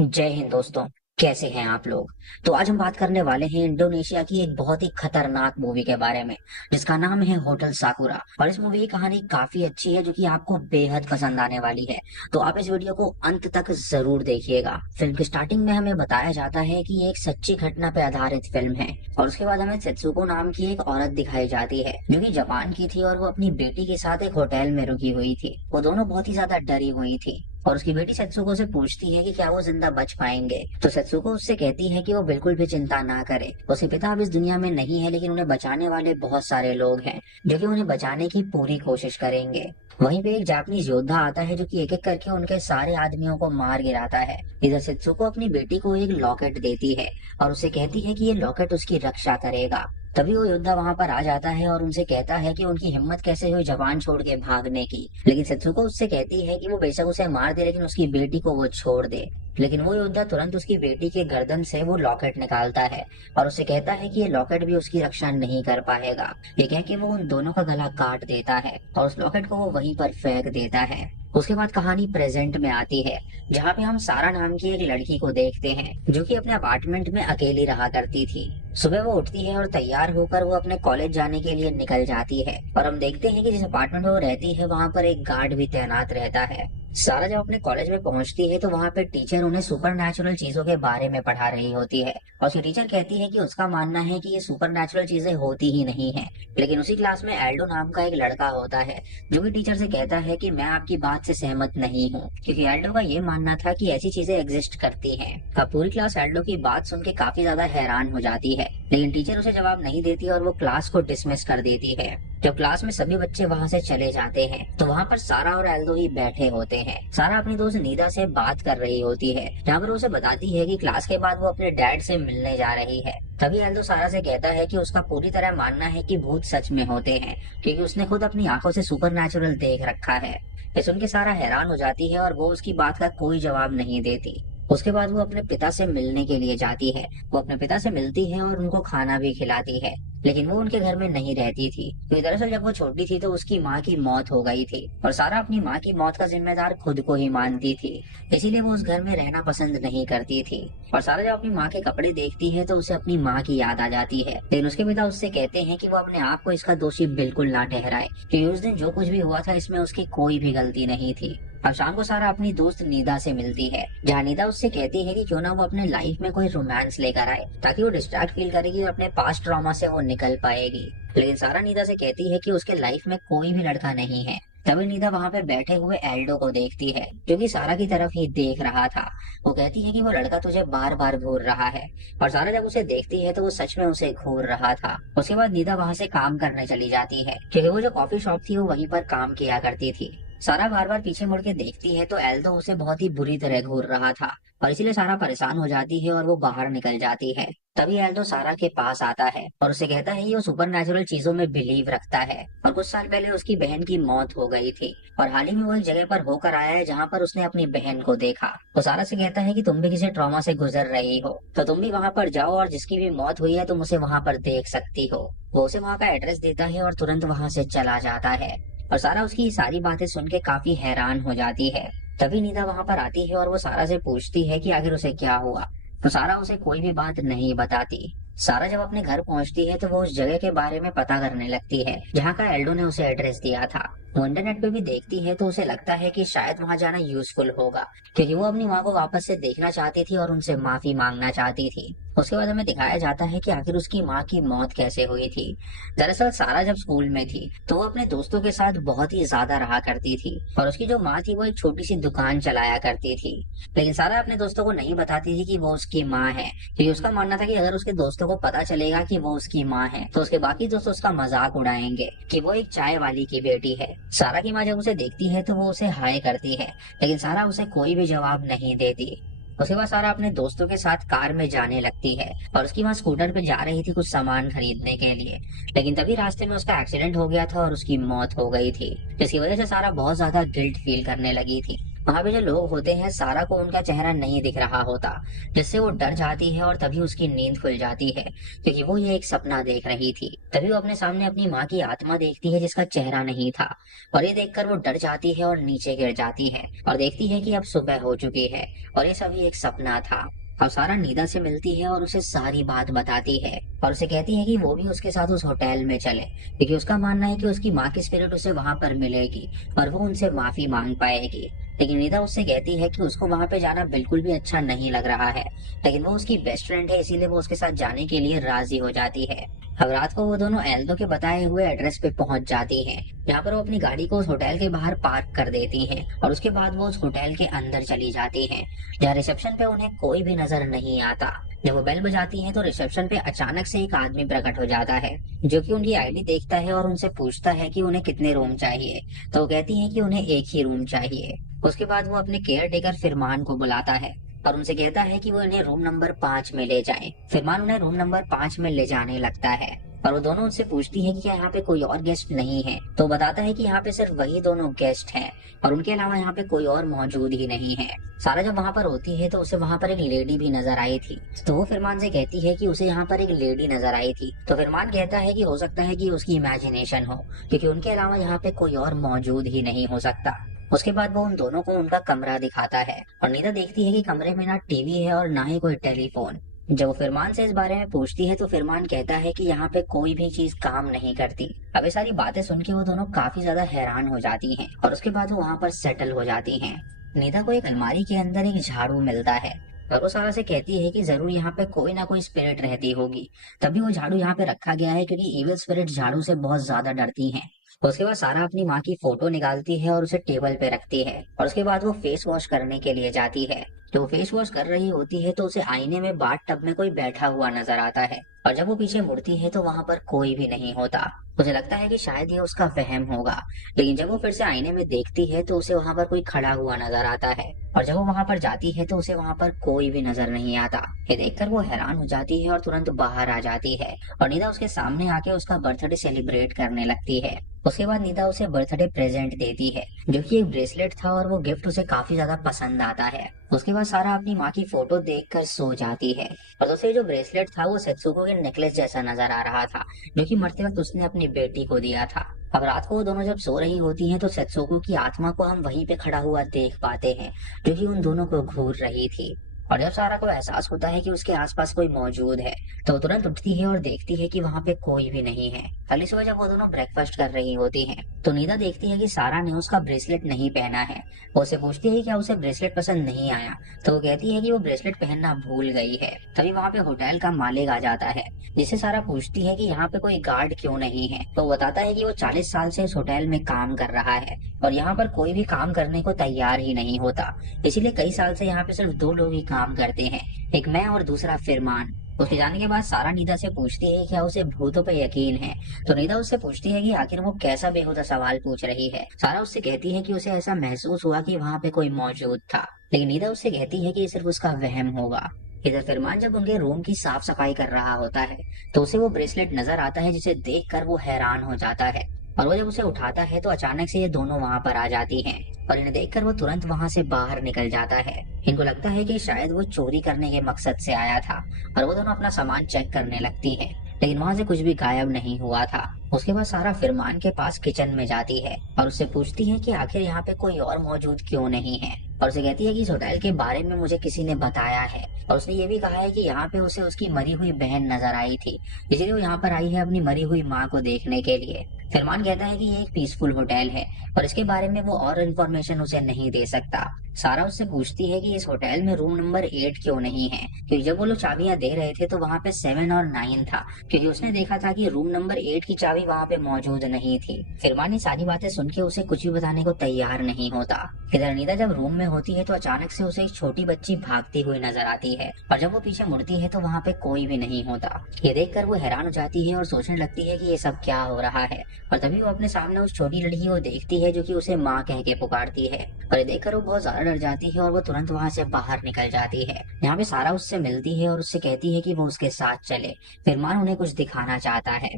जय हिंद दोस्तों। कैसे हैं आप लोग। तो आज हम बात करने वाले हैं इंडोनेशिया की एक बहुत ही खतरनाक मूवी के बारे में, जिसका नाम है होटल साकुरा। और इस मूवी की कहानी काफी अच्छी है, जो कि आपको बेहद पसंद आने वाली है। तो आप इस वीडियो को अंत तक जरूर देखिएगा। फिल्म की स्टार्टिंग में हमें बताया जाता है कि ये एक सच्ची घटना पे आधारित फिल्म है। और उसके बाद हमें सेत्सुको नाम की एक औरत दिखाई जाती है, जो कि जापान की थी और वो अपनी बेटी के साथ एक होटल में रुकी हुई थी। वो दोनों बहुत ही ज्यादा डरी हुई थी। और उसकी बेटी सेत्सुको से पूछती है कि क्या वो जिंदा बच पाएंगे। तो सेत्सुको उससे कहती है कि वो बिल्कुल भी चिंता ना करे। उसके पिता अब इस दुनिया में नहीं है, लेकिन उन्हें बचाने वाले बहुत सारे लोग हैं, जो कि उन्हें बचाने की पूरी कोशिश करेंगे। वहीं पे एक जापानीज योद्धा आता है, जो कि एक एक करके उनके सारे आदमियों को मार गिराता है। इधर सेत्सुको अपनी बेटी को एक लॉकेट देती है और उसे कहती है कि ये लॉकेट उसकी रक्षा करेगा। तभी वो योद्धा वहां पर आ जाता है और उनसे कहता है कि उनकी हिम्मत कैसे हुई जापान छोड़ के भागने की। लेकिन सेत्सुको उससे कहती है कि वो बेशक उसे मार दे, लेकिन उसकी बेटी को वो छोड़ दे। लेकिन वो योद्धा तुरंत उसकी बेटी के गर्दन से वो लॉकेट निकालता है और उसे कहता है कि ये लॉकेट भी उसकी रक्षा नहीं कर पाएगा। ये कह के वो उन दोनों का गला काट देता है और उस लॉकेट को वो वहीं पर फेंक देता है। उसके बाद कहानी प्रेजेंट में आती है, जहाँ पे हम सारा नाम की एक लड़की को देखते हैं, जो कि अपने अपार्टमेंट में अकेली रहा करती थी। सुबह वो उठती है और तैयार होकर वो अपने कॉलेज जाने के लिए निकल जाती है। और हम देखते हैं कि जिस अपार्टमेंट में वो रहती है, वहाँ पर एक गार्ड भी तैनात रहता है। सारा जब अपने कॉलेज में पहुंचती है, तो वहाँ पे टीचर उन्हें सुपर नेचुरल चीजों के बारे में पढ़ा रही होती है। और उसकी टीचर कहती है कि उसका मानना है कि ये सुपर नेचुरल चीजें होती ही नहीं है। लेकिन उसी क्लास में एल्डो नाम का एक लड़का होता है, जो कि टीचर से कहता है कि मैं आपकी बात से सहमत नहीं हूँ, क्योंकि एल्डो का ये मानना था कि ऐसी चीजें एग्जिस्ट करती हैं। अब पूरी क्लास एल्डो की बात सुन के काफी ज्यादा हैरान हो जाती है, लेकिन टीचर उसे जवाब नहीं देती और वो क्लास को डिसमिस कर देती है। जब क्लास में सभी बच्चे वहाँ से चले जाते हैं, तो वहाँ पर सारा और एल्दो ही बैठे होते हैं। सारा अपनी दोस्त नीदा से बात कर रही होती है, जहाँ पर उसे बताती है कि क्लास के बाद वो अपने डैड से मिलने जा रही है। तभी एल्दो सारा से कहता है कि उसका पूरी तरह मानना है कि भूत सच में होते हैं, क्योंकि उसने खुद अपनी आंखों से सुपर नेचुरल देख रखा है। ये सुन के सारा हैरान हो जाती है और वो उसकी बात का कोई जवाब नहीं देती। उसके बाद वो अपने पिता से मिलने के लिए जाती है। वो अपने पिता से मिलती है और उनको खाना भी खिलाती है। लेकिन वो उनके घर में नहीं रहती थी, क्योंकि दरअसल जब वो छोटी थी तो उसकी माँ की मौत हो गई थी और सारा अपनी माँ की मौत का जिम्मेदार खुद को ही मानती थी। इसीलिए वो उस घर में रहना पसंद नहीं करती थी। और सारा जब अपनी माँ के कपड़े देखती है, तो उसे अपनी माँ की याद आ जाती है। लेकिन उसके पिता उससे कहते हैं कि वो अपने आप को इसका दोषी बिल्कुल ना ठहराए, क्योंकि उस दिन जो कुछ भी हुआ था, इसमें उसकी कोई भी गलती नहीं थी। अब शाम को सारा अपनी दोस्त नीदा से मिलती है, जहाँ नीदा उससे कहती है कि क्यों ना वो अपने लाइफ में कोई रोमांस लेकर आए, ताकि वो डिस्ट्रैक्ट फील करेगी और अपने पास्ट ट्रॉमा से वो निकल पाएगी। लेकिन सारा नीदा से कहती है कि उसके लाइफ में कोई भी लड़का नहीं है। तभी नीदा वहाँ पे बैठे हुए एल्डो को देखती है, जो कि सारा की तरफ ही देख रहा था। वो कहती है कि वो लड़का तुझे बार बार घूर रहा है। और सारा जब उसे देखती है, तो वो सच में उसे घूर रहा था। उसके बाद नीदा वहाँ से काम करने चली जाती है, क्योंकि वो जो कॉफी शॉप थी, वो वहीं पर काम किया करती थी। सारा बार बार पीछे मुड़ के देखती है, तो एल्दो उसे बहुत ही बुरी तरह घूर रहा था। और इसीलिए सारा परेशान हो जाती है और वो बाहर निकल जाती है। तभी एल्दो सारा के पास आता है और उसे कहता है कि वो सुपर नेचुरल चीजों में बिलीव रखता है, और कुछ साल पहले उसकी बहन की मौत हो गई थी। और हाल ही में वो एक जगह पर होकर आया है, जहाँ पर उसने अपनी बहन को देखा। तो सारा से कहता है कि तुम भी किसी ट्रॉमा से गुजर रही हो, तो तुम भी वहाँ पर जाओ और जिसकी भी मौत हुई है, तुम उसे वहाँ पर देख सकती हो। वो उसे वहाँ का एड्रेस देता है और तुरंत वहाँ से चला जाता है। और सारा उसकी ये सारी बातें सुन के काफी हैरान हो जाती है। तभी नीदा वहां पर आती है और वो सारा से पूछती है कि आखिर उसे क्या हुआ। तो सारा उसे कोई भी बात नहीं बताती। सारा जब अपने घर पहुंचती है, तो वो उस जगह के बारे में पता करने लगती है, जहाँ का एल्डो ने उसे एड्रेस दिया था। वो इंटरनेट पे भी देखती है, तो उसे लगता है कि शायद वहां जाना यूजफुल होगा, क्योंकि वो अपनी माँ को वापस से देखना चाहती थी और उनसे माफी मांगना चाहती थी। उसके बाद हमें दिखाया जाता है कि आखिर उसकी माँ की मौत कैसे हुई थी। दरअसल सारा जब स्कूल में थी, तो वो अपने दोस्तों के साथ बहुत ही ज्यादा रहा करती थी, और उसकी जो माँ थी, वो एक छोटी सी दुकान चलाया करती थी। लेकिन सारा अपने दोस्तों को नहीं बताती थी कि वो उसकी माँ है, क्योंकि उसका मानना था कि अगर उसके दोस्तों को पता चलेगा कि वो उसकी माँ है, तो उसके बाकी दोस्त उसका मजाक उड़ाएंगे कि वो एक चाय वाली की बेटी है। सारा की माँ जब उसे देखती है, तो वो उसे हाय करती है, लेकिन सारा उसे कोई भी जवाब नहीं देती। उसके बाद सारा अपने दोस्तों के साथ कार में जाने लगती है, और उसकी माँ स्कूटर पे जा रही थी कुछ सामान खरीदने के लिए। लेकिन तभी रास्ते में उसका एक्सीडेंट हो गया था और उसकी मौत हो गई थी, जिसकी वजह से सारा बहुत ज्यादा गिल्ट फील करने लगी थी। वहां पे जो लोग होते हैं सारा को उनका चेहरा नहीं दिख रहा होता, जिससे वो डर जाती है और तभी उसकी नींद खुल जाती है, क्योंकि वो ये एक सपना देख रही थी। तभी वो अपने सामने अपनी माँ की आत्मा देखती है जिसका चेहरा नहीं था, और ये देखकर वो डर जाती है और नीचे गिर जाती है और देखती है कि अब सुबह हो चुकी है और ये सभी एक सपना था। अब सारा नीदा से मिलती है और उसे सारी बात बताती है और उसे कहती है कि वो भी उसके साथ उस होटल में चले, क्योंकि उसका मानना है कि उसकी माँ की स्पिरिट उसे वहां पर मिलेगी और वो उनसे माफी मांग पाएगी। लेकिन निदा उससे कहती है कि उसको वहां पे जाना बिल्कुल भी अच्छा नहीं लग रहा है, लेकिन वो उसकी बेस्ट फ्रेंड है इसीलिए वो उसके साथ जाने के लिए राजी हो जाती है। अब रात को वो दोनों एल्दो के बताए हुए एड्रेस पे पहुंच जाती हैं, जहाँ पर वो अपनी गाड़ी को उस होटल के बाहर पार्क कर देती हैं और उसके बाद वो उस होटल के अंदर चली जाती हैं, जहाँ रिसेप्शन पे उन्हें कोई भी नजर नहीं आता। जब वो बेल बजाती है तो रिसेप्शन पे अचानक से एक आदमी प्रकट हो जाता है, जो कि उनकी आईडी देखता है और उनसे पूछता है कि उन्हें कितने रूम चाहिए। तो वो कहती है कि उन्हें एक ही रूम चाहिए। उसके बाद वो अपने केयर टेकर फिरमान को बुलाता है और उनसे कहता है कि वो इन्हें रूम नंबर 5 में ले जाएं। फिरमान उन्हें रूम नंबर 5 में ले जाने लगता है और वो दोनों उससे पूछती है कि क्या यहाँ पे कोई और गेस्ट नहीं है। तो बताता है कि यहाँ पे सिर्फ वही दोनों गेस्ट हैं और उनके अलावा यहाँ पे कोई और मौजूद ही नहीं है। सारा जब वहाँ पर होती है तो उसे वहाँ पर एक लेडी भी नजर आई थी, तो वो फिरमान से कहती है कि उसे यहाँ पर एक लेडी नजर आई थी। तो फिरमान कहता है कि हो सकता है कि उसकी इमेजिनेशन हो, क्योंकि उनके अलावा यहाँ पे कोई और मौजूद ही नहीं हो सकता। उसके बाद वो उन दोनों को उनका कमरा दिखाता है और नीता देखती है कि कमरे में ना टीवी है और ना ही कोई टेलीफोन। जब वो फिरमान से इस बारे में पूछती है तो फिरमान कहता है कि यहाँ पे कोई भी चीज काम नहीं करती। अब ये सारी बातें सुन के वो दोनों काफी ज्यादा हैरान हो जाती हैं और उसके बाद वो वहाँ पर सेटल हो जाती हैं। नीता को एक अलमारी के अंदर एक झाड़ू मिलता है और वो सारा से कहती है कि जरूर यहाँ पे कोई ना कोई स्पिरिट रहती होगी, तभी वो झाड़ू यहाँ पे रखा गया है, क्योंकि इविल स्पिरिट झाड़ू से बहुत ज्यादा डरती हैं। उसके बाद सारा अपनी माँ की फोटो निकालती है और उसे टेबल पे रखती है और उसके बाद वो फेस वॉश करने के लिए जाती है। जब वो फेस वॉश कर रही होती है तो उसे आईने में बाथ टब में कोई बैठा हुआ नजर आता है और जब वो पीछे मुड़ती है तो वहां पर कोई भी नहीं होता। उसे लगता है कि शायद ये उसका वहम होगा, लेकिन जब वो फिर से आईने में देखती है तो उसे वहां पर कोई खड़ा हुआ नजर आता है और जब वो वहां पर जाती है तो उसे वहां पर कोई भी नजर नहीं आता। ये देखकर वो हैरान हो जाती है और तुरंत बाहर आ जाती है और निदा उसके सामने आके उसका बर्थडे सेलिब्रेट करने लगती है। उसके बाद निदा उसे बर्थडे प्रेजेंट देती है, जो कि एक ब्रेसलेट था और वो गिफ्ट उसे काफी ज्यादा पसंद आता है। उसके बाद सारा अपनी माँ की फोटो देखकर सो जाती है और उसे जो ब्रेसलेट था वो सेत्सुको के नेकलेस जैसा नजर आ रहा था, जो कि मरते वक्त उसने अपनी बेटी को दिया था। अब रात को वो दोनों जब सो रही होती हैं तो सेत्सुको की आत्मा को हम वहीं पे खड़ा हुआ देख पाते हैं, जो कि उन दोनों को घूर रही थी। और जब सारा को एहसास होता है कि उसके आसपास कोई मौजूद है तो वो तुरंत उठती है और देखती है कि वहां पे कोई भी नहीं है। अगली सुबह जब वो दोनों ब्रेकफास्ट कर रही होती हैं तो नीदा देखती है कि सारा ने उसका ब्रेसलेट नहीं पहना है। वो उसे पूछती है कि क्या उसे ब्रेसलेट पसंद नहीं आया, तो वो कहती है कि वो ब्रेसलेट पहनना भूल गई है। तभी वहां पे होटल का मालिक आ जाता है, जिसे सारा पूछती है कि यहाँ पे कोई गार्ड क्यों नहीं है। तो वो बताता है कि वो 40 साल से इस होटल में काम कर रहा है और यहाँ पर कोई भी काम करने को तैयार ही नहीं होता, इसीलिए कई साल से यहाँ पे सिर्फ दो लोग ही काम करते हैं, एक मैं और दूसरा फिरमान। उसके जाने के बाद सारा नीदा से पूछती है क्या उसे भूतों पे यकीन है। तो नीदा उससे पूछती है कि आखिर वो कैसा बेहुदा सवाल पूछ रही है। सारा उससे कहती है कि उसे ऐसा महसूस हुआ कि वहाँ पे कोई मौजूद था, लेकिन नीदा उससे कहती है कि ये सिर्फ उसका वहम होगा। इधर फिरमान जब उनके रूम की साफ सफाई कर रहा होता है तो उसे वो ब्रेसलेट नजर आता है, जिसे देखकर वो हैरान हो जाता है और वो जब उसे उठाता है तो अचानक से ये दोनों वहां पर आ जाती हैं और इन्हें देखकर वो तुरंत वहां से बाहर निकल जाता है। इनको लगता है कि शायद वो चोरी करने के मकसद से आया था और वो दोनों अपना सामान चेक करने लगती हैं, लेकिन वहां से कुछ भी गायब नहीं हुआ था। उसके बाद सारा फिरमान के पास किचन में जाती है और उससे पूछती है कि आखिर यहाँ पे कोई और मौजूद क्यों नहीं है और उसे कहती है कि इस होटल के बारे में मुझे किसी ने बताया है और उसने ये भी कहा है कि यहाँ पे उसे उसकी मरी हुई बहन नजर आई थी, इसलिए वो यहाँ पर आई है अपनी मरी हुई माँ को देखने के लिए। फिरमान कहता है कि ये एक पीसफुल होटल है और इसके बारे में वो और इन्फॉर्मेशन उसे नहीं दे सकता। सारा उससे पूछती है कि इस होटल में रूम नंबर 8 क्यों नहीं है, क्योंकि जब वो लोग चाबियां दे रहे थे तो वहाँ पे 7 और 9 था, क्योंकि उसने देखा था कि रूम नंबर 8 की चाबी वहाँ पे मौजूद नहीं थी। फिरमान ये सारी बातें सुन के उसे कुछ भी बताने को तैयार नहीं होता। इधर नीदा जब रूम में होती है तो अचानक से उसे एक छोटी बच्ची भागती हुई नजर आती है और जब वो पीछे मुड़ती है तो वहाँ पे कोई भी नहीं होता। ये देखकर वो हैरान हो जाती है और सोचने लगती है कि ये सब क्या हो रहा है और तभी वो अपने सामने उस छोटी लड़की को देखती है जो कि उसे माँ कह के पुकारती है और ये देखकर वो बहुत ज्यादा डर जाती है और वो तुरंत वहाँ से बाहर निकल जाती है। यहाँ पे सारा उससे मिलती है और उससे कहती है कि वो उसके साथ चले, फिरमान उन्हें कुछ दिखाना चाहता है।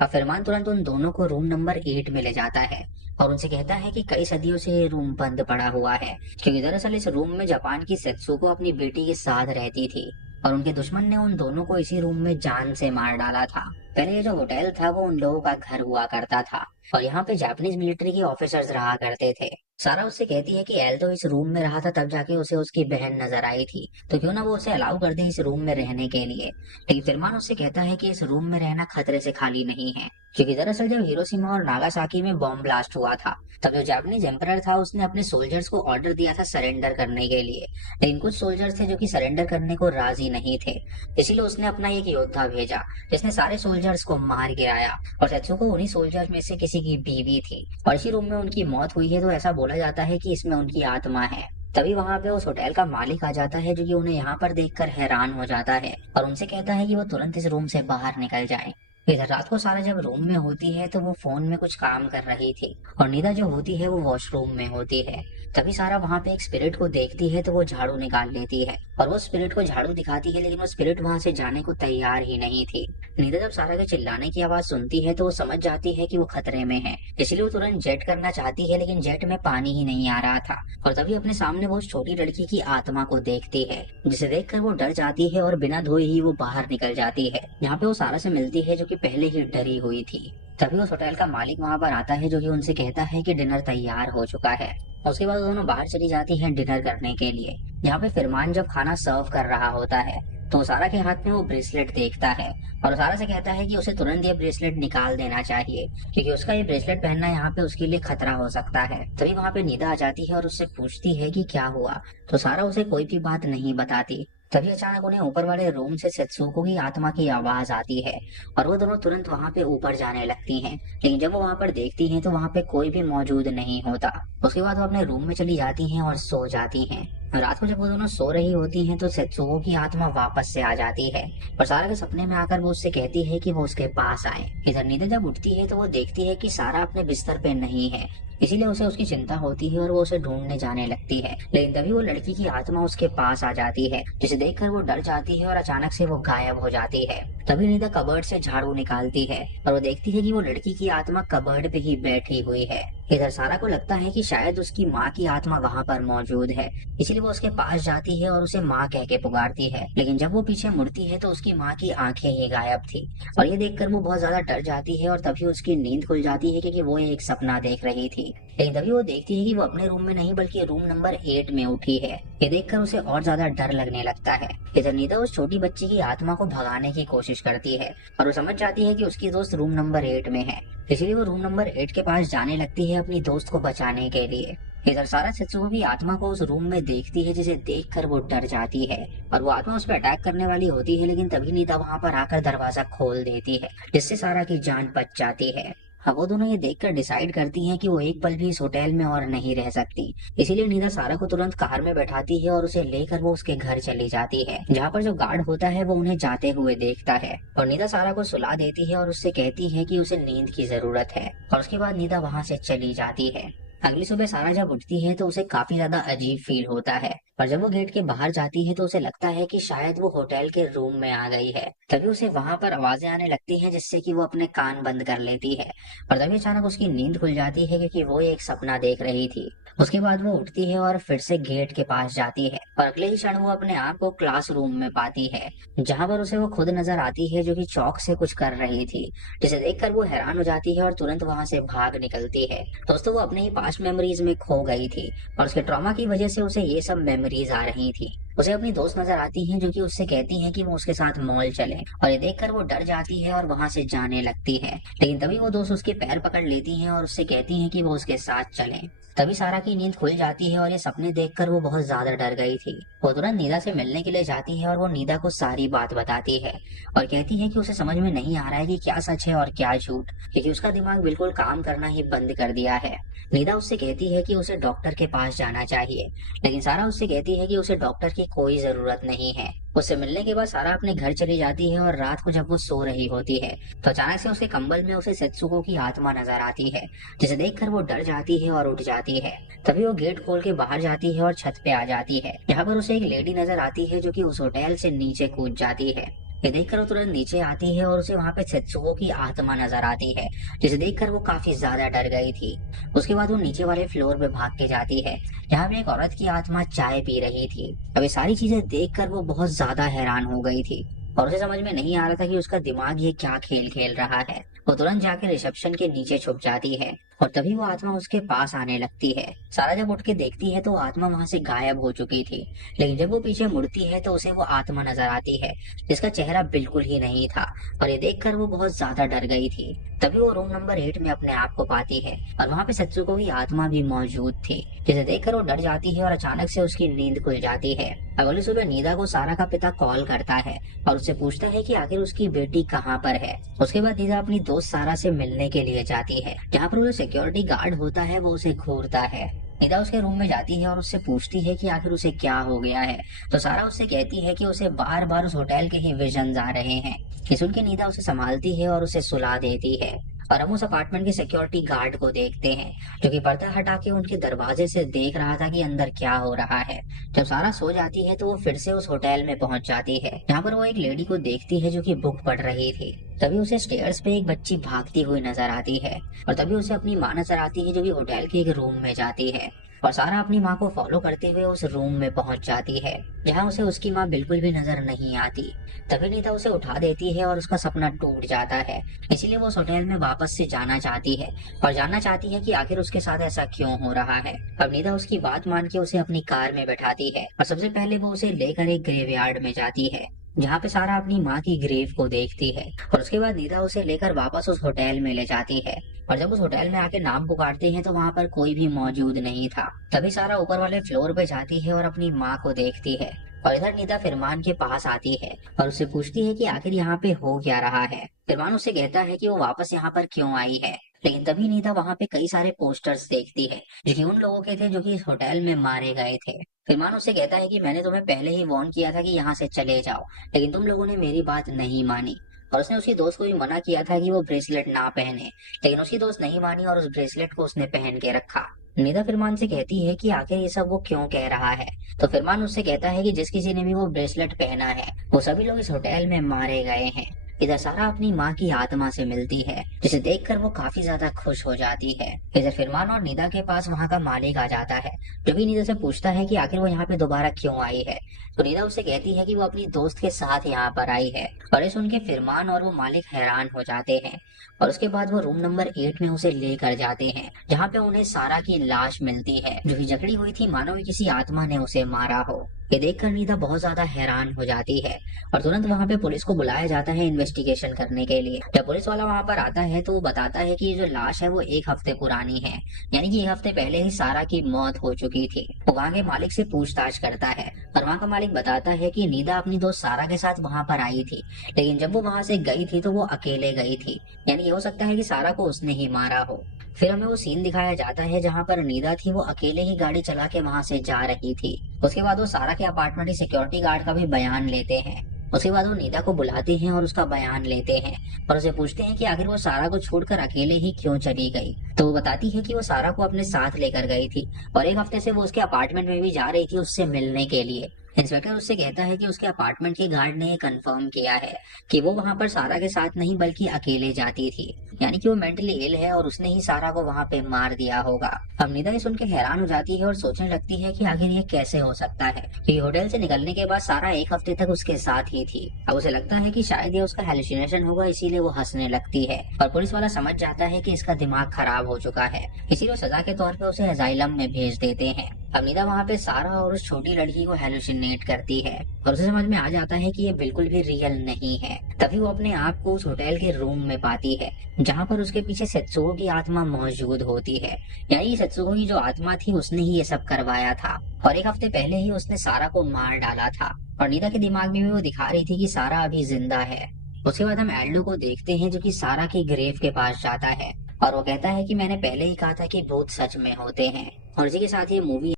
अब फिरमान तुरंत उन दोनों को रूम नंबर 8 में ले जाता है और उनसे कहता है कि कई सदियों से ये रूम बंद पड़ा हुआ है, क्योंकि दरअसल इस रूम में जापान की सेत्सुको अपनी बेटी के साथ रहती थी और उनके दुश्मन ने उन दोनों को इसी रूम में जान से मार डाला था। पहले ये जो होटल था वो उन लोगों का घर हुआ करता था और यहाँ पे जापानीज मिलिट्री के ऑफिसर्स रहा करते थे। सारा उससे कहती है कि एल तो इस रूम में रहा था तब जाके उसे उसकी बहन नजर आई थी, तो क्यों ना वो उसे अलाउ कर दे इस रूम में रहने के लिए। लेकिन फिरमान उससे कहता है कि इस रूम में रहना खतरे से खाली नहीं है, क्योंकि दरअसल जब हिरोशिमा और नागासाकी में बॉम्ब ब्लास्ट हुआ था तब जो जापानीज एम्परर था उसने अपने सोल्जर्स को ऑर्डर दिया था सरेंडर करने के लिए, लेकिन कुछ सोल्जर्स थे जो कि सरेंडर करने को राजी नहीं थे। इसीलिए उसने अपना एक योद्धा भेजा जिसने सारे सोल्जर्स को मार गिराया और सेत्सुको उन्हीं सोल्जर्स में से किसी की बीवी थी और इसी रूम में उनकी मौत हुई है, तो ऐसा बोला जाता है कि इसमें उनकी आत्मा है। तभी वहां पे उस होटल का मालिक आ जाता है जो कि उन्हें यहाँ पर देखकर हैरान हो जाता है और उनसे कहता है कि वो तुरंत इस रूम से बाहर निकल जाएं। इधर रात को सारा जब रूम में होती है तो वो फोन में कुछ काम कर रही थी और निदा जो होती है वो वॉशरूम में होती है। तभी सारा वहां पे एक स्पिरिट को देखती है तो वो झाड़ू निकाल लेती है और वो स्पिरिट को झाड़ू दिखाती है, लेकिन वो स्पिरिट वहां से जाने को तैयार ही नहीं थी। निदा जब सारा के चिल्लाने की आवाज सुनती है तो वो समझ जाती है कि वो खतरे में है, इसलिए वो तुरंत जेट करना चाहती है, लेकिन जेट में पानी ही नहीं आ रहा था और तभी अपने सामने वो उस छोटी लड़की की आत्मा को देखती है, जिसे देखकर वो डर जाती है और बिना धोए ही वो बाहर निकल जाती है। यहाँ पे वो सारा से मिलती है जो कि पहले ही डरी हुई थी। तभी उस होटल का मालिक वहां पर आता है जो कि उनसे कहता है कि डिनर तैयार हो चुका है। उसके बाद दोनों बाहर चली जाती हैं डिनर करने के लिए। यहाँ पे फिरमान जब खाना सर्व कर रहा होता है तो सारा के हाथ में वो ब्रेसलेट देखता है और सारा से कहता है कि उसे तुरंत ये ब्रेसलेट निकाल देना चाहिए, क्योंकि उसका ये ब्रेसलेट पहनना यहाँ पे उसके लिए खतरा हो सकता है। तभी वहाँ पे निदा आ जाती है और उससे पूछती है कि क्या हुआ, तो सारा उसे कोई भी बात नहीं बताती। तभी अचानक उन्हें ऊपर वाले रूम से सेत्सुको की आत्मा की आवाज आती है और वो दोनों तुरंत वहां पे ऊपर जाने लगती हैं, लेकिन जब वो वहां पर देखती हैं तो वहां पे कोई भी मौजूद नहीं होता। उसके बाद वो अपने रूम में चली जाती हैं और सो जाती हैं। रात को जब वो दोनों सो रही होती हैं तो सेत्सुको की आत्मा वापस से आ जाती है और सारा के सपने में आकर वो उससे कहती है कि वो उसके पास आए। इधर निदा जब उठती है तो वो देखती है कि सारा अपने बिस्तर पे नहीं है, इसीलिए उसे उसकी चिंता होती है और वो उसे ढूंढने जाने लगती है, लेकिन तभी वो लड़की की आत्मा उसके पास आ जाती है, जिसे देखकर वो डर जाती है और अचानक से वो गायब हो जाती है। तभी निदा कबर्ड से झाड़ू निकालती है और वो देखती है कि वो लड़की की आत्मा कबर्ड पे ही बैठी हुई है। इधर सारा को लगता है कि शायद उसकी माँ की आत्मा वहाँ पर मौजूद है, इसीलिए वो उसके पास जाती है और उसे माँ कह के पुकारती है, लेकिन जब वो पीछे मुड़ती है तो उसकी माँ की आंखें ही गायब थी और ये देखकर वो बहुत ज्यादा डर जाती है और तभी उसकी नींद खुल जाती है क्योंकि वो एक सपना देख रही थी। लेकिन तभी वो देखती है कि वो अपने रूम में नहीं बल्कि रूम नंबर 8 में उठी है। ये देखकर उसे और ज्यादा डर लगने लगता है। इधर निदा उस छोटी बच्ची की आत्मा को भगाने की कोशिश करती है और वो समझ जाती है कि उसकी दोस्त रूम नंबर 8 में है, इसलिए वो रूम नंबर 8 के पास जाने लगती है अपनी दोस्त को बचाने के लिए। इधर सारा सेत्सुको की आत्मा को उस रूम में देखती है, जिसे देखकर वो डर जाती है और वो आत्मा उस पर अटैक करने वाली होती है, लेकिन तभी निदा वहां पर आकर दरवाजा खोल देती है, जिससे सारा की जान बच जाती है। अब वो दोनों ये देखकर डिसाइड करती हैं कि वो एक पल भी इस होटल में और नहीं रह सकती, इसीलिए निदा सारा को तुरंत कार में बैठाती है और उसे लेकर वो उसके घर चली जाती है, जहाँ पर जो गार्ड होता है वो उन्हें जाते हुए देखता है और निदा सारा को सुला देती है और उससे कहती है कि उसे नींद की जरूरत है और उसके बाद निदा वहाँ से चली जाती है। अगली सुबह सारा जब उठती है तो उसे काफी ज्यादा अजीब फील होता है और जब वो गेट के बाहर जाती है तो उसे लगता है कि शायद वो होटल के रूम में आ गई है। तभी उसे वहां पर आवाजें आने लगती हैं, जिससे कि वो अपने कान बंद कर लेती है और तभी अचानक उसकी नींद खुल जाती है क्योंकि वो एक सपना देख रही थी। उसके बाद वो उठती है और फिर से गेट के पास जाती है और अगले ही क्षण वो अपने आप को क्लासरूम में पाती है, जहाँ पर उसे वो खुद नजर आती है जो कि चौक से कुछ कर रही थी, जिसे देखकर वो हैरान हो जाती है और तुरंत वहां से भाग निकलती है। दोस्तों वो अपने ही पास्ट मेमोरीज में खो गई थी और उसके ट्रॉमा की वजह से उसे ये सब मेमोरीज आ रही थी। उसे अपनी दोस्त नजर आती हैं जो कि उससे कहती हैं कि वो उसके साथ मॉल चले और ये देखकर वो डर जाती है और वहां से जाने लगती है, लेकिन तभी वो दोस्त उसके पैर पकड़ लेती हैं और उससे कहती हैं कि वो उसके साथ चलें। तभी सारा की नींद खुल जाती है और ये सपने देखकर वो बहुत ज्यादा डर गई थी। वो तुरंत नीदा से मिलने के लिए जाती है और वो नीदा को सारी बात बताती है और कहती है कि उसे समझ में नहीं आ रहा है कि क्या सच है और क्या झूठ, क्योंकि उसका दिमाग बिल्कुल काम करना ही बंद कर दिया है। नीदा उससे कहती है कि उसे डॉक्टर के पास जाना चाहिए, लेकिन सारा उससे कहती है कि उसे डॉक्टर की कोई जरूरत नहीं है। उससे मिलने के बाद सारा अपने घर चली जाती है और रात को जब वो सो रही होती है तो अचानक से उसके कंबल में उसे सेत्सुको की आत्मा नजर आती है, जिसे देखकर वो डर जाती है और उठ जाती है। तभी वो गेट खोल के बाहर जाती है और छत पे आ जाती है, यहाँ पर उसे एक लेडी नजर आती है जो कि उस होटल से नीचे कूद जाती है। ये देखकर वो तुरंत नीचे आती है और उसे वहां पे सेत्सुको की आत्मा नजर आती है, जिसे देखकर वो काफी ज्यादा डर गई थी। उसके बाद वो नीचे वाले फ्लोर पे भाग के जाती है, जहाँ पे एक औरत की आत्मा चाय पी रही थी। अब ये सारी चीजें देखकर वो बहुत ज्यादा हैरान हो गई थी और उसे समझ में नहीं आ रहा था कि उसका दिमाग ये क्या खेल खेल रहा है। वो तुरंत जाके रिसेप्शन के नीचे छुप जाती है और तभी वो आत्मा उसके पास आने लगती है। सारा जब उठ के देखती है तो आत्मा वहां से गायब हो चुकी थी, लेकिन जब वो पीछे मुड़ती है तो उसे वो आत्मा नजर आती है, जिसका चेहरा बिल्कुल ही नहीं था। और ये देखकर वो बहुत ज्यादा डर गई थी। तभी वो रूम नंबर 8 में अपने आप को पाती है और वहाँ पे सत्सुको की आत्मा भी मौजूद थी, जिसे देखकर वो डर जाती है और अचानक से उसकी नींद खुल जाती है। अगली सुबह नीदा को सारा का पिता कॉल करता है और उससे पूछता है कि आखिर उसकी बेटी कहाँ पर है। उसके बाद नीदा अपनी दोस्त सारा से मिलने के लिए जाती है, जहाँ पर वो सिक्योरिटी गार्ड होता है वो उसे घूरता है। निदा उसके रूम में जाती है और उससे पूछती है कि आखिर उसे क्या हो गया है। तो सारा उससे कहती है कि उसे बार बार उस होटल के ही विजन्स आ रहे हैं। ये सुन के निदा उसे संभालती है और उसे सुला देती है। और हम उस अपार्टमेंट के सिक्योरिटी गार्ड को देखते हैं, जो कि पर्दा हटा के उनके दरवाजे से देख रहा था कि अंदर क्या हो रहा है। जब सारा सो जाती है तो वो फिर से उस होटल में पहुंच जाती है, जहाँ पर वो एक लेडी को देखती है जो कि बुक पढ़ रही थी। तभी उसे स्टेयर्स पे एक बच्ची भागती हुई नजर आती है और तभी उसे अपनी माँ नजर आती है, जो कि होटल के एक रूम में जाती है। और सारा अपनी माँ को फॉलो करते हुए उस रूम में पहुंच जाती है, जहाँ उसे उसकी माँ बिल्कुल भी नजर नहीं आती। तभी नीता उसे उठा देती है और उसका सपना टूट जाता है। इसीलिए वो उस होटल में वापस से जाना चाहती है और जानना चाहती है कि आखिर उसके साथ ऐसा क्यों हो रहा है। अब नीता उसकी बात मान के उसे अपनी कार में बैठाती है और सबसे पहले वो उसे लेकर एक ग्रेवयार्ड में जाती है, जहाँ पे सारा अपनी माँ की ग्रेव को देखती है। और उसके बाद नीता उसे लेकर वापस उस होटल में ले जाती है। और जब उस होटल में आके नाम पुकारते हैं तो वहाँ पर कोई भी मौजूद नहीं था। तभी सारा ऊपर वाले फ्लोर पे जाती है और अपनी माँ को देखती है। और इधर नीता फिरमान के पास आती है और उससे पूछती है कि आखिर यहाँ पे हो क्या रहा है। फिरमान उससे कहता है कि वो वापस यहाँ पर क्यों आई है। लेकिन तभी नीता वहाँ पे कई सारे पोस्टर्स देखती है, जो कि उन लोगों के थे जो कि इस होटल में मारे गए थे। फिरमान उससे कहता है कि मैंने तुम्हें पहले ही वार्न किया था कि यहाँ से चले जाओ, लेकिन तुम लोगों ने मेरी बात नहीं मानी। और उसने उसकी दोस्त को भी मना किया था कि वो ब्रेसलेट ना पहने, लेकिन उसकी दोस्त नहीं मानी और उस ब्रेसलेट को उसने पहन के रखा। निदा फिरमान से कहती है कि आखिर ये सब वो क्यों कह रहा है। तो फिरमान उससे कहता है कि जिस किसी ने भी वो ब्रेसलेट पहना है वो सभी लोग इस होटल में मारे गए हैं। इधर सारा अपनी माँ की आत्मा से मिलती है, जिसे देखकर वो काफी ज्यादा खुश हो जाती है। इधर फिरमान और निदा के पास वहाँ का मालिक आ जाता है, जो भी निदा से पूछता है कि आखिर वो यहाँ पे दोबारा क्यों आई है। तो निदा उससे कहती है कि वो अपनी दोस्त के साथ यहाँ पर आई है। और ये सुन के फिरमान और वो मालिक हैरान हो जाते हैं। और उसके बाद वो रूम नंबर 8 में उसे लेकर जाते हैं, जहाँ पे उन्हें सारा की लाश मिलती है, जो कि जकड़ी हुई थी मानो किसी आत्मा ने उसे मारा हो। ये देखकर नीता बहुत ज्यादा हैरान हो जाती है और तुरंत वहां पे पुलिस को बुलाया जाता है इन्वेस्टिगेशन करने के लिए। जब पुलिस वाला वहां पर आता है तो वो बताता है कि ये जो लाश है वो 1 हफ्ते पुरानी है, यानी कि 1 हफ्ते पहले ही सारा की मौत हो चुकी थी। वो वहां के मालिक से पूछताछ करता है और वहां का मालिक बताता है कि नीदा अपनी दोस्त सारा के साथ वहां पर आई थी, लेकिन जब वो वहां से गई थी तो वो अकेले गई थी, यानी ये हो सकता है कि सारा को उसने ही मारा हो। फिर हमें वो सीन दिखाया जाता है जहाँ पर नीदा थी वो अकेले ही गाड़ी चला के वहां से जा रही थी। उसके बाद वो सारा के अपार्टमेंट के सिक्योरिटी गार्ड का भी बयान लेते हैं। उसके बाद वो नीदा को बुलाते हैं और उसका बयान लेते हैं और उसे पूछते हैं कि आखिर वो सारा को छोड़कर अकेले ही क्यों चली गई। तो वो बताती है कि वो सारा को अपने साथ लेकर गई थी और 1 हफ्ते से वो उसके अपार्टमेंट में भी जा रही थी उससे मिलने के लिए। इंस्पेक्टर उससे कहता है कि उसके अपार्टमेंट के गार्ड ने कंफर्म किया है कि वो वहां पर सारा के साथ नहीं बल्कि अकेले जाती थी, यानी कि वो मेंटली इल है और उसने ही सारा को वहां पे मार दिया होगा। अब निदा ये सुन के हैरान हो जाती है और सोचने लगती है कि आखिर ये कैसे हो सकता है, क्योंकि होटल से निकलने के बाद सारा 1 हफ्ते तक उसके साथ ही थी। अब उसे लगता है कि शायद ये उसका हेलुसिनेशन होगा, इसीलिए वो हंसने लगती है और पुलिस वाला समझ जाता है कि इसका दिमाग खराब हो चुका है, इसीलिए सजा के तौर पे उसे अजाइलम में भेज देते हैं। अब निदा वहाँ पे सारा और उस छोटी लड़की को हेलुसिनेट करती है और उसे समझ में आ जाता है कि ये बिल्कुल भी रियल नहीं है। तभी वो अपने आप को उस होटल के रूम में पाती है, जहाँ पर उसके पीछे सेत्सुको की आत्मा मौजूद होती है, यानी सेत्सुको की जो आत्मा थी उसने ही ये सब करवाया था और 1 हफ्ते पहले ही उसने सारा को मार डाला था। और निदा के दिमाग में भी वो दिखा रही थी कि सारा अभी जिंदा है। उसके बाद हम एल्डो को देखते हैं, जो कि सारा की ग्रेव के पास जाता है और वो कहता है कि मैंने पहले ही कहा था कि भूत सच में होते हैं। और इसी के साथ ये मूवी